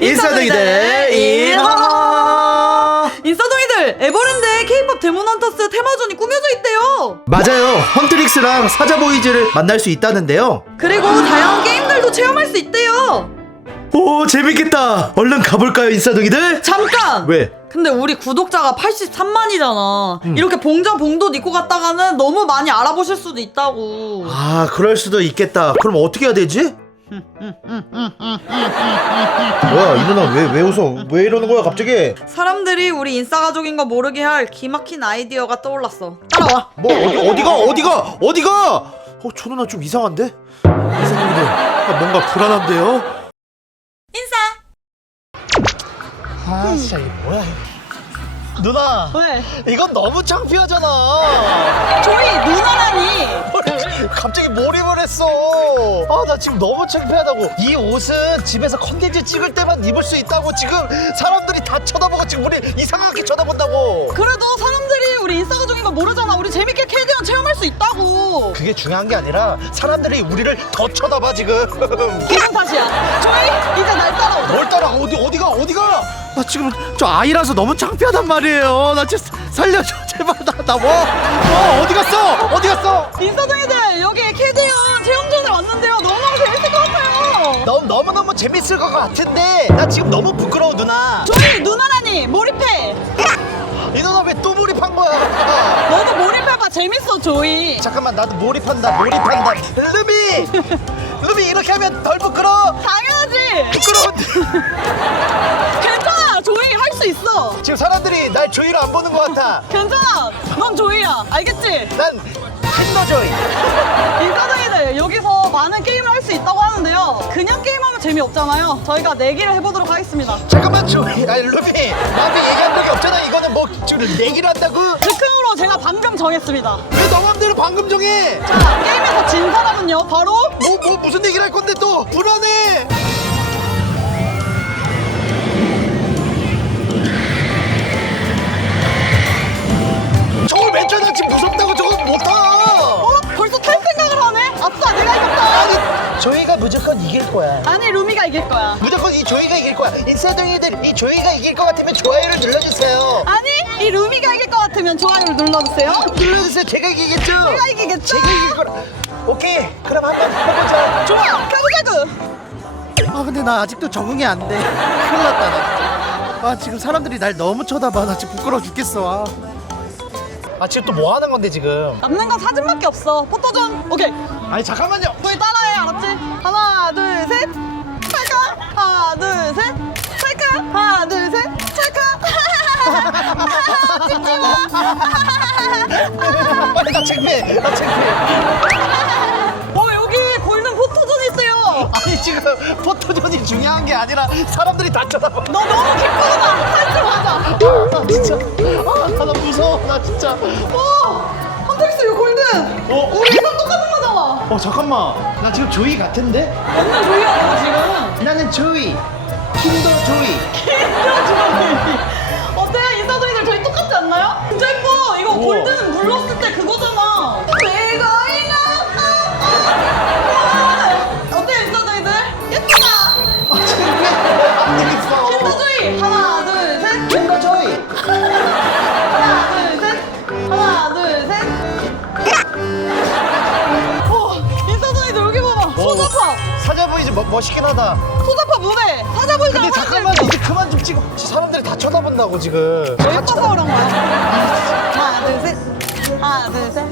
인싸둥이들 인허 인싸둥이들 에버랜드에 케이팝 데몬헌터스 테마존이 꾸며져 있대요. 맞아요. 헌트릭스랑 사자보이즈를 만날 수 있다는데요. 그리고 다양한 게임들도 체험할 수 있대요. 오 재밌겠다. 얼른 가볼까요 인싸둥이들? 잠깐! 왜? 근데 우리 구독자가 83만이잖아. 이렇게 봉자 봉도 입고 갔다가는 너무 많이 알아보실 수도 있다고. 아 그럴 수도 있겠다. 그럼 어떻게 해야 되지? 뭐야 이 누나 왜, 왜 웃어? 왜 이러는 거야 갑자기? 사람들이 우리 인싸 가족인 거 모르게 할 기막힌 아이디어가 떠올랐어. 따라와. 뭐 어디, 어디가 어디가 어디가? 어저 누나 좀 이상한데? 인싸둥이들 아, 뭔가 불안한데요? 인싸! 아 진짜 이게 뭐야 누나. 왜? 이건 너무 창피하잖아. 조이 누나라니 갑자기 몰입을 했어. 아 나 지금 너무 창피하다고. 이 옷은 집에서 컨텐츠 찍을 때만 입을 수 있다고 지금 사람들이 다 쳐다보고 지금 우리 이상하게 쳐다본다고. 그래도 사람들이 우리 인싸 가족인 거 모르잖아. 우리 재밌게 캐디언 체험할 수 있다고. 그게 중요한 게 아니라 사람들이 우리를 더 쳐다봐 지금. 기분 탓이야. 조이 이제 날 따라오자. 뭘 따라? 어디 어디가? 어디가? 나 지금 저 아이라서 너무 창피하단 말이에요. 나 진짜 살려줘 제발 나나뭐 어, 어디 갔어? 어디 갔어? 인싸둥이들 여기 캐디언 체험전에 왔는데요. 너무너무 재밌을 것 같아요. 너무 너무너무 재밌을 것 같은데 나 지금 너무 부끄러워 누나. 조이 누나라니 몰입해. 이 누나 왜 또 몰입한 거야 너도 몰입해봐. 재밌어 조이. 잠깐만 나도 몰입한다 몰입한다. 루비 루비 이렇게 하면 덜 부끄러워? 당연하지. 수 있어. 지금 사람들이 날 조이로 안 보는 것 같아. 괜찮아. 넌 조이야. 알겠지? 난 킨더조이. 인싸둥이들 여기서 많은 게임을 할 수 있다고 하는데요. 그냥 게임하면 재미없잖아요. 저희가 내기를 해보도록 하겠습니다. 잠깐만 조이. 아니 루비. 나한테 얘기한 적이 없잖아. 이거는 뭐 지금 내기를 한다고? 즉흥으로 제가 방금 정했습니다. 왜너 맘대로 방금 정해? 자 게임에서 진 사람은요. 바로? 뭐, 뭐 무슨 얘기를 할 건데 또? 불안해 이길 거야. 아니 루미가 이길 거야. 무조건 이 조이가 이길 거야. 인싸둥이들 이 조이가 이길 것 같으면 좋아요를 눌러주세요. 아니 이 루미가 이길 것 같으면 좋아요를 눌러주세요. 눌러주세요. 제가 이기겠죠? 제가 이기겠죠? 제가 이길 거라 오케이. 그럼 한번 해보자. 좋아. 가구가구. 아 근데 나 아직도 적응이 안 돼. 큰일 났다 나 진짜. 아 지금 사람들이 날 너무 쳐다봐. 나 지금 부끄러워 죽겠어. 아. 아 지금 또 뭐 하는 건데 지금? 남는 건 사진밖에 없어. 포토존. 오케이. 아니 잠깐만요. 너희 따라 빨리 나 창피해. 나 창피해. 어 여기 골든 포토존 있어요. 아니 지금 포토존이 중요한 게 아니라 사람들이 다 쳐다봐. 너 너무 기쁘구나 사진 맞아. 나 진짜. 아 나 무서워. 나 진짜. 오 컨텍스 이거 골든. 어? 우리 이상 똑같은 거잖아. 어 잠깐만. 나 지금 조이 같은데? 완전 조이야 너 지금. 나는 조이. 킨더 조이 멋, 멋있긴 하다 소자파 무대! 사자보이잖아! 근데 잠깐만 이제 그만 좀 찍어 사람들이 다 쳐다본다고 지금 저 예뻐서 그런 거야 하나 둘 셋 하나 둘 셋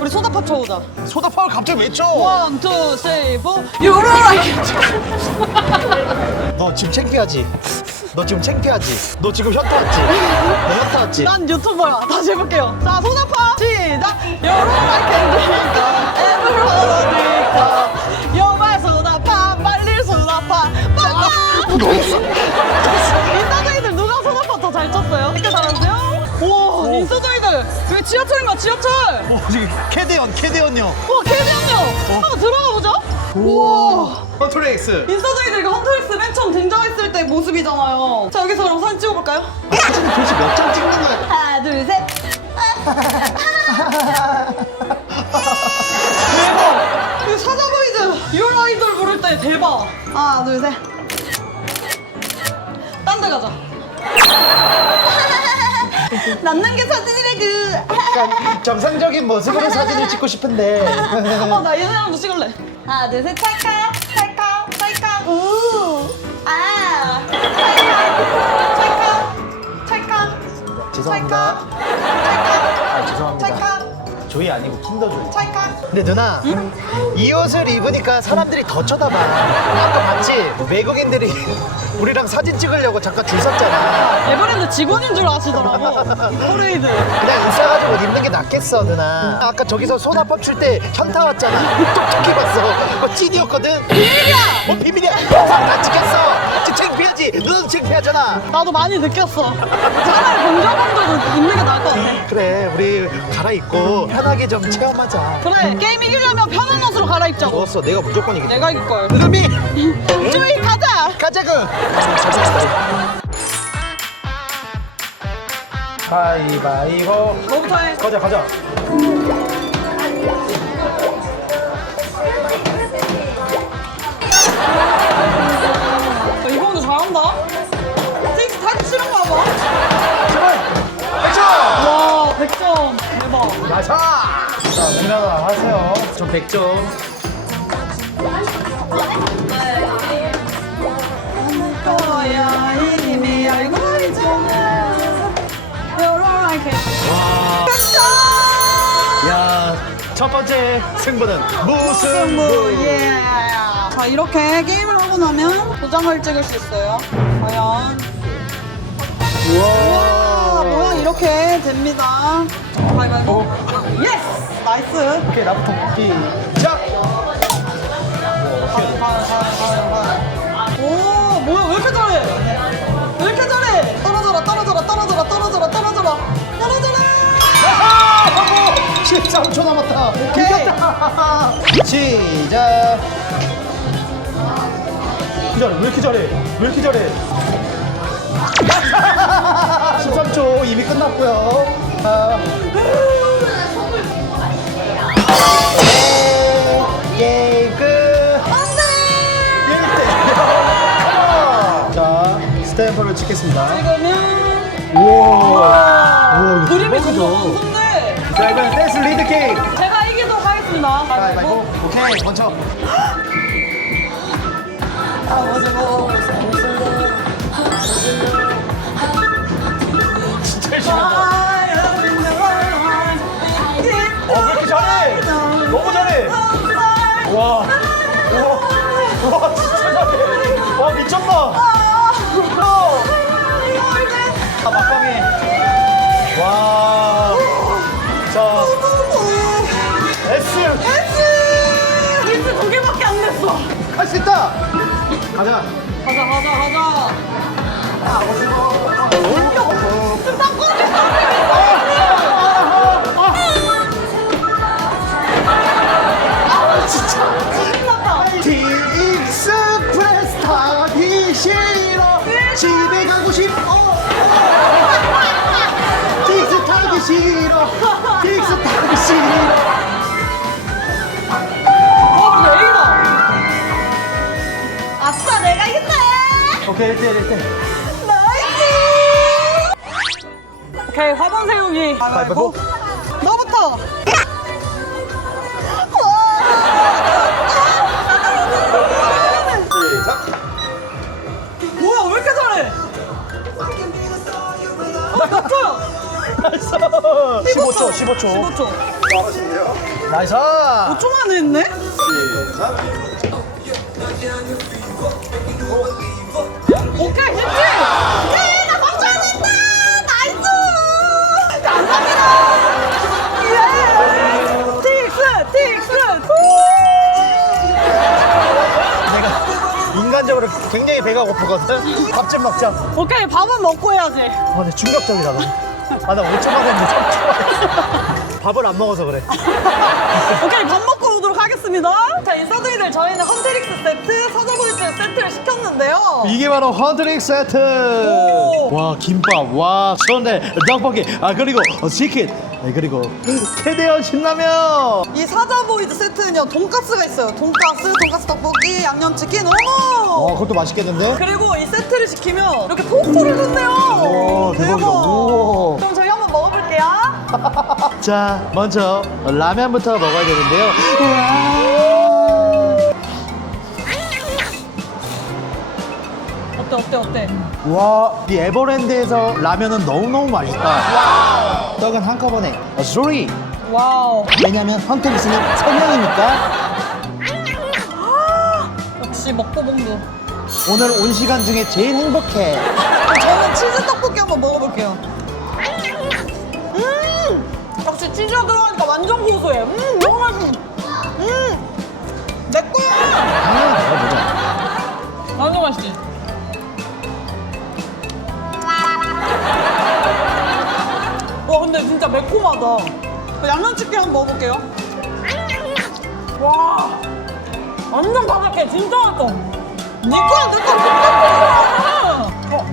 우리 소다팝 쳐보자 소다파울 갑자기 왜 쳐? 원, 투, 쓰리, 포 요라이 너 지금 창피하지? 너 지금 창피하지? 너 지금 현타 왔지? 너 현타 왔지? 난 유튜버야 다시 해볼게요 자 소다파 시작 요라이 캔디가 에브로니 인싸둥이들 누가 소다파 더잘 쳤어요? 이렇게 잘하세요? 와 인싸둥이들. 왜 지하철인가 지하철? 어, 지금 캐대원 캐대원요. 와 캐디언요. 한번 들어가 보자 우와. 컨트롤 인싸둥이들 이거 헌터엑스 맨 처음 등장했을 때 모습이잖아요. 자 여기서 그럼 사진 찍어볼까요? 사진 도대체 몇 장 찍는 거야? 하나 둘셋. 대박. 이거 사자보이즈 유월 아이돌 부를 때 대박. 하나 둘셋 데 가자. 남는 게 사진이래 그. 약간 정상적인 모습으로 사진을 찍고 싶은데 어, 나 얘네랑도 찍을래. 하나, 둘, 셋, 찰칵, 찰칵, 찰칵. 우. 아. 찰칵, 찰칵, 찰칵. 죄송합니다. 찰칵, 아, 죄송합니다. 찰칵, 조이 아니고 킨더 조이. 찰칵. 근데 누나 이 옷을 입으니까 사람들이 더 쳐다봐. 아까 봤지? 외국인들이 우리랑 사진 찍으려고 잠깐 줄 섰잖아. 에버랜드 직원인 줄 아시더라고. 퍼레이드. 그냥 인싸가지고 옷 입는 게 낫겠어 누나. 아까 저기서 소나법 출 때 현타 왔잖아. 똑똑히 봤어. 어, 찐이었거든. 비밀이야. 뭐 비밀이야? 다 찍혔어. 지금 창피하지. 누나도 창피하잖아. 나도 많이 느꼈어. 차라리 공정함도 입는 게 나을 것 같아. 그래 우리 갈아입고 편하게 좀 체험하자. 그래, 게임 이기려면 편한 옷으로 갈아입자고. 좋았어 내가 무조건 이기다. 내가 이길걸. 그럼이 조이 가자! 가자고. 가위바위보. 너부터 해. 가자 가자. 100점. 대박. 마사. 자 누나가 하세요. 전 100점. 거야, 이미 알고 있잖아. 요렇게. 와. 100점! 야. 첫 번째 승부는 무승부. 승부, 예. 자, 이렇게 게임을 하고 나면 도장을 찍을 수 있어요. 과연. 와, 모양 이렇게 됩니다. 가위바위보. 예스! 나이스. 오케이 나부터 시작. 가요. 오, 뭐야, 왜 이렇게 잘해? 왜 이렇게 잘해? 떨어져라, 떨어져라, 떨어져라, 떨어져라, 떨어져라, 떨어져라! 아, 13초 남았다. 오케이. 이겼다. 시작. 잘해. 왜 이렇게 잘해? 왜 이렇게 잘해? 13초 이미 끝났고요. 아. 예, 게임 끝. 게임 끝. 자, 스탬프를 찍겠습니다. 지금은 우와. 우와, 이거 그림이 대박이다. 너무 무서운데 자, 이번엔 댄스 리드 게임. 제가 이기도록 하겠습니다. 가위바위보. 오케이, 먼저. 진짜 미쳤다. 아, 막방에. 와. 자, S. 힌트 두 개밖에 안 냈어. 할 수 있다. 가자. 가자, 가자, 가자. 지금 1대1 1대 나이스! 오케이, 화분 세우기. 가위바위보. 너부터. 뭐야, 왜 이렇게 잘해? 어, 몇 초야? 15초 15초 15초. 나이스 5초 만에 했네? 오케이, 됐지? 예, 나 감사합니다! 나이스! 감사합니다! 예! 틱스! 틱스! 내가 인간적으로 굉장히 배가 고프거든 밥 좀 먹자 오케이, 밥은 먹고 해야지. 아 근데 충격적이다 아나 5초 만에 했는데 3초 밥을 안 먹어서 그래 오케이, 밥 먹고 하겠습니다. 자, 인사드리들 저희는 헌트릭스 세트, 사자구이집 세트를 시켰는데요. 이게 바로 헌트릭 세트 오. 와 김밥 와 그런데 떡볶이 아 그리고 어, 치킨 네, 그리고 최대한 신라면. 이 사자보이즈 세트는요 돈가스가 있어요 돈가스, 돈가스 떡볶이, 양념치킨 어머 어, 그것도 맛있겠는데? 그리고 이 세트를 시키면 이렇게 토스트를 준대요 오, 대박이다. 오. 그럼 저희 한번 먹어볼게요 자, 먼저 라면부터 먹어야 되는데요. 어때 와, 이 에버랜드에서 라면은 너무너무 맛있다. 떡은 한꺼번에. 어, sorry. 와우 왜냐면 헌트리스는 세 명이니까 역시 먹보봉도 오늘 온 시간 중에 제일 행복해. 저는 치즈 떡볶이 한번 먹어볼게요 음 역시 치즈가 들어가니까 완전 고소해 음 너무 맛있어 음 내 거야 아, 먹어보자. 완전 맛있지 매콤하다. 양념치킨 한번 먹어볼게요. 와 완전 바삭해. 진짜 맛있어. 니 거야 내 거야 똑같아 어.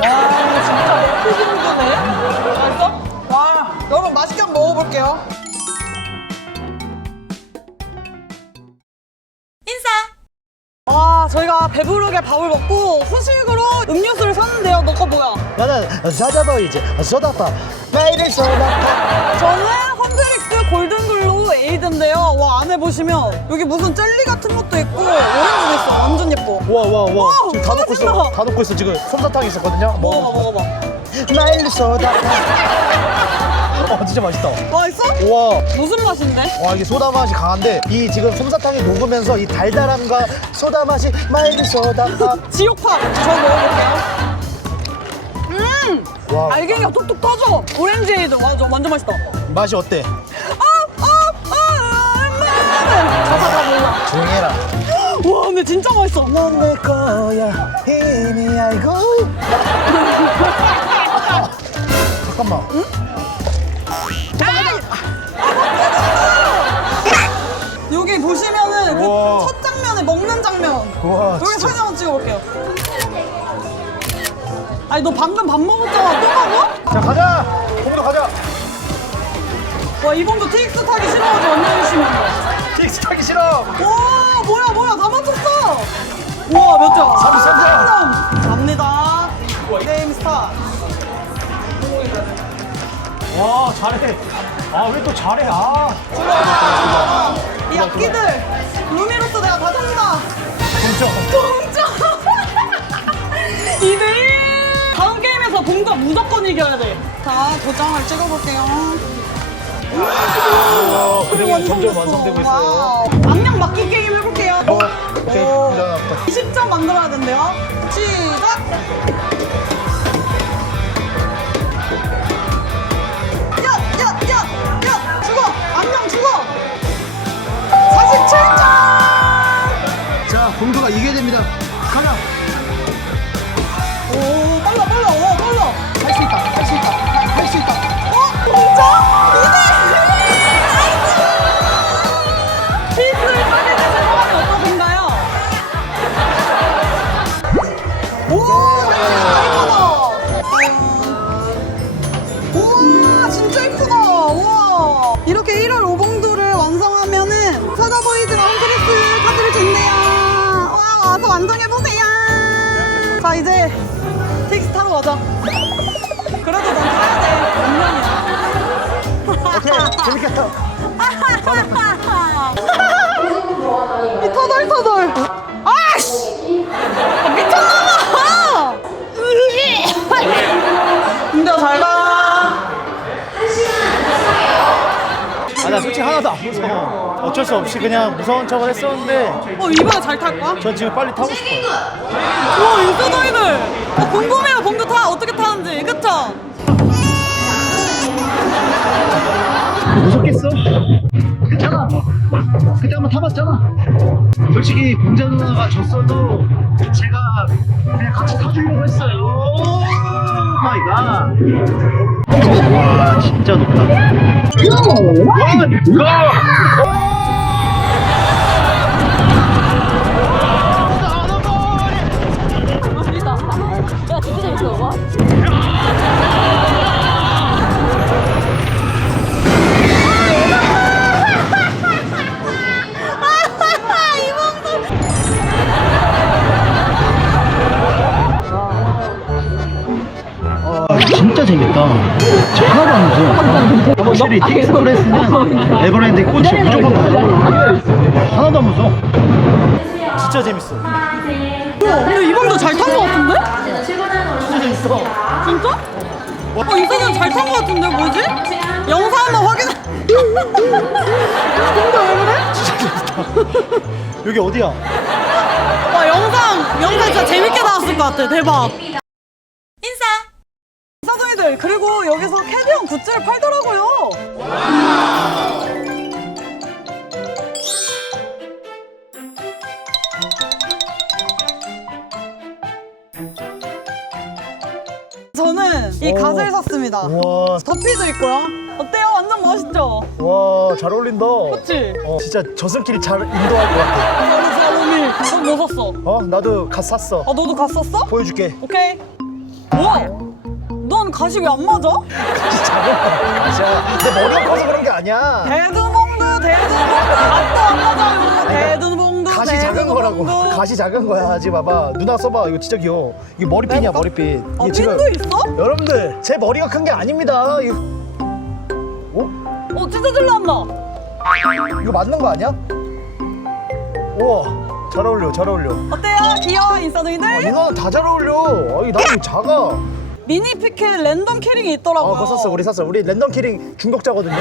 와 진짜 매콤해지는거네. 맛있어? 와 여러분 맛있게 한번 먹어볼게요 배부르게 밥을 먹고 후식으로 음료수를 샀는데요. 너거 뭐야? 나는 사자보이즈 소다파 매일 소다파 저는 헌트릭스 골든글로우 에이드인데요. 와, 안에 보시면 여기 무슨 젤리 같은 것도 있고 오렌지도 있어. 완전 예뻐. 와와와 와, 지금 다 넣고 있어 맛있다. 다 넣고 있어 지금 솜사탕 있었거든요 먹어봐, 먹어봐. 매일 소다파 어 진짜 맛있다 맛있어? 우와 무슨 맛인데? 와 이게 소다 맛이 강한데 이 지금 솜사탕이 녹으면서 이 달달함과 소다 맛이 마일드 소다파 지옥파. 저 먹어볼게요. 음! 와 알갱이가 톡톡 터져. 오렌지 에이드. 완전, 완전 맛있다. 맛이 어때? 아, 아, 아, 아, 가사 몰라. 조용해라 와, 근데 진짜 맛있어. 넌 내 거야 이미 알고 잠깐만 여 보시면은 그 우와. 첫 장면에 먹는 장면. 우와, 여기. 사진 한번 찍어볼게요. 아니 너 방금 밥 먹었잖아. 또 먹어? 자 가자 공도 가자 와 이번도 TX 타기 싫어가지고 완전 열심히 한 거. 틱스 타기 싫어 와 뭐야 뭐야 다 맞췄어. 우와 몇 점? 33점. 갑니다. 게임 스타. 와 잘해 아 왜 또 잘해 아 이 악기들 루미로스 내가 다 잡는다. 진짜 동점. 이들 다음 게임에서 동점 무조건 이겨야 돼. 자 도장을 찍어볼게요. 와 그림이 점점. 완성되고 있어요 와우. 악력 맞기 게임 해볼게요. 어 오케이 오. 나왔다 20점 만들어야 된대요. 시작. 완성해보세요. 자, 이제 택시 타러 가자. 그래도 넌 타야 돼. 운명이야. 오케이 재밌겠다 이 터덜터덜. 아씨! 아, 미쳤나봐! 근데 잘 가. 아나 솔직히 하나도 안 무서워 어쩔 수 없이 그냥 무서운 척을 했었는데 어, 이번에 잘 탈 거야? 전 지금 빨리 타고 싶어요 우와, 인싸다이들. 어, 궁금해요, 봉도 타. 어떻게 타는지. 그쵸? 무섭겠어? 괜찮아 그때 한번 타봤잖아 솔직히 공자 누나가 졌어도 제가 그냥 같이 타주려고 했어요 오 마이 갓 와 진짜 높다 진짜 재밌다. 저 하나도 안 무서워. 확실히 틱스 프레스는 에버랜드 꽃이 무조건 다 하나도 안 무서워. 진짜 재밌어. 근데 이번도 잘 탄 거 같은데? 진짜 재밌어. 진짜? 어, 인사는 잘탄 거 같은데 뭐지? 영상 한번 확인해. 근데 왜 그래? 여기 어디야? 와 영상 영상 진짜 재밌게 나왔을 것 같아. 대박. 인사. 인사동이들 그리고 여기서 캐디언 굿즈를 팔더라고요. 이 오. 가지를 샀습니다. 와, 더피도 있고요. 어때요? 완전 멋있죠? 와, 잘 어울린다. 그치? 어, 진짜 저승길이 잘 인도할 것 같아. 저는 사람이 뭐 샀어? 어, 나도 갓 샀어. 아 너도 갔었어? 보여줄게. 오케이. 뭐야? 넌 가시 왜 안 맞아? 가시야. 내 머리가 커서 그런 게 아니야. 대두봉두 대두봉두 맛도 안 맞아요. 대두봉두 가시 작은 거라고. 대두봉두. 가시 작은 거야. 지금 봐봐. 누나 써봐. 이거 진짜 귀여워. 이게 머리핀이야, 머리핀. 아 이게 핀도 있어? 여러분들 제 머리가 큰 게 아닙니다. 이거 어? 어 찢어질라 한다. 이거 맞는 거 아니야? 우와, 잘 어울려, 잘 어울려. 어때요? 귀여워 아, 이 인싸둥이들? 누나는 다 잘 어울려. 아니 나는 작아. 미니 피켓 랜덤 키링이 아, 있더라고요. 그거 샀어. 우리 샀어. 우리 랜덤 키링 중독자거든요.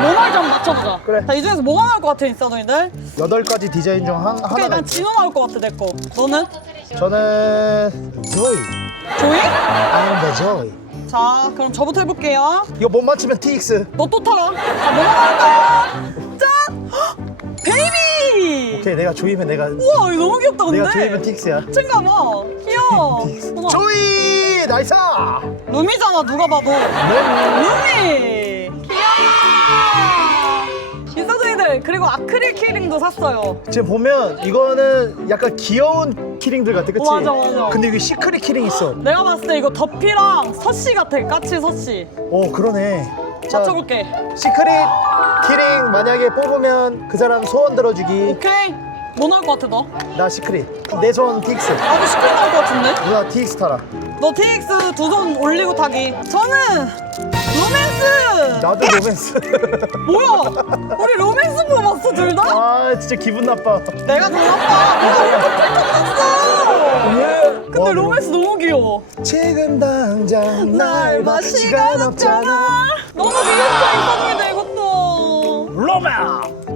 뭐말 좀 맞춰보자. 그래. 자, 이 중에서 뭐가 나올 것 같아 인싸둥이들? 여덟 가지 디자인 중 한, 하나가 난 진호 나올 것 같아 내 거. 너는? 저는 조이. 조이? I'm the joy. 자 그럼 저부터 해볼게요. 이거 못 맞히면 TX. 너 또 타라. 자, 뭐가 나올까요? 짠! 헉! 베이비! 오케이, 내가 조이면 내가 우와, 이거 너무 귀엽다, 근데. 내가 조이면 TX야. 찐가 봐. 귀여워. 우와. 조이 나이스. 룸이잖아, 누가 봐도. 네. 룸이! 귀여워! 인사둥이들, 그리고 아크릴 키링도 샀어요. 지금 보면 이거는 약간 귀여운 키링들 같아, 그치? 맞아, 맞아. 근데 여기 시크릿 키링 있어. 내가 봤을 때 이거 더피랑 서씨 같아, 까치 서씨. 오, 그러네. 자, 맞춰볼게. 시크릿 키링 만약에 뽑으면 그 사람 소원 들어주기. 오케이. 뭐 나올 것 같아, 너? 나 시크릿. 내 손 TX. 나도 시크릿 나올 것 같은데? 누나 TX 타라. 너 TX 두 손 올리고 타기. 저는 로맨스! 나도 로맨스. 뭐야? 우리 로맨스 뽑았어, 둘 다? 아, 진짜 기분 나빠. 내가 더 나빠. 내가 이렇게 펼쳐놨어. 근데 와, 로맨스 너무 귀여워. 지금 당장 날 봐, 시간 없잖아. 너무 귀엽다, 인사동이들 이것도.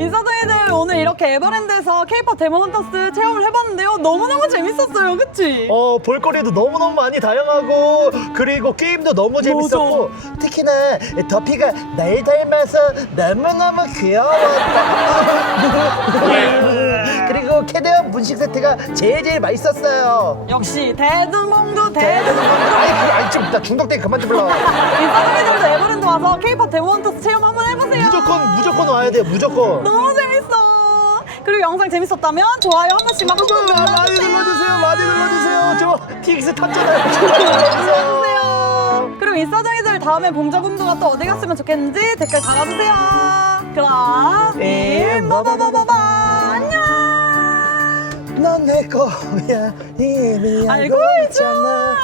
인사동이들 오늘 이렇게 에버랜드에서 케이팝 데모 헌터스 체험을 해봤는데요. 너무너무 재밌었어요, 그치? 어, 볼거리도 너무너무 많이 다양하고 그리고 게임도 너무 재밌었고 특히나 더피가 날 닮아서 너무너무 귀여웠다 그리고 캐대언 분식 세트가 제일 제일 맛있었어요 역시 대두몽두 대두. 아이 그 아이 좀나 중독돼 그만 좀 불러 인사동이들도 에버랜드 와서 케이팝 데모 헌터스 체험 한번 해보세요. 무조건 무조건 와야 돼요 무조건 너무 재밌어. 그리고 영상 재밌었다면 좋아요 한 번씩만 꾹꾹 많이 눌러주세요. 눌러주세요 많이 눌러주세요 저 TX 탔잖아요 눌러주세요 그리고 인싸정이들 다음에 봉자분두가 또 어디 갔으면 좋겠는지 댓글 달아주세요. 그럼 네, 이뭐뭐뭐뭐뭐 안녕. 넌 내 거야. 이미 알고 알고 있잖아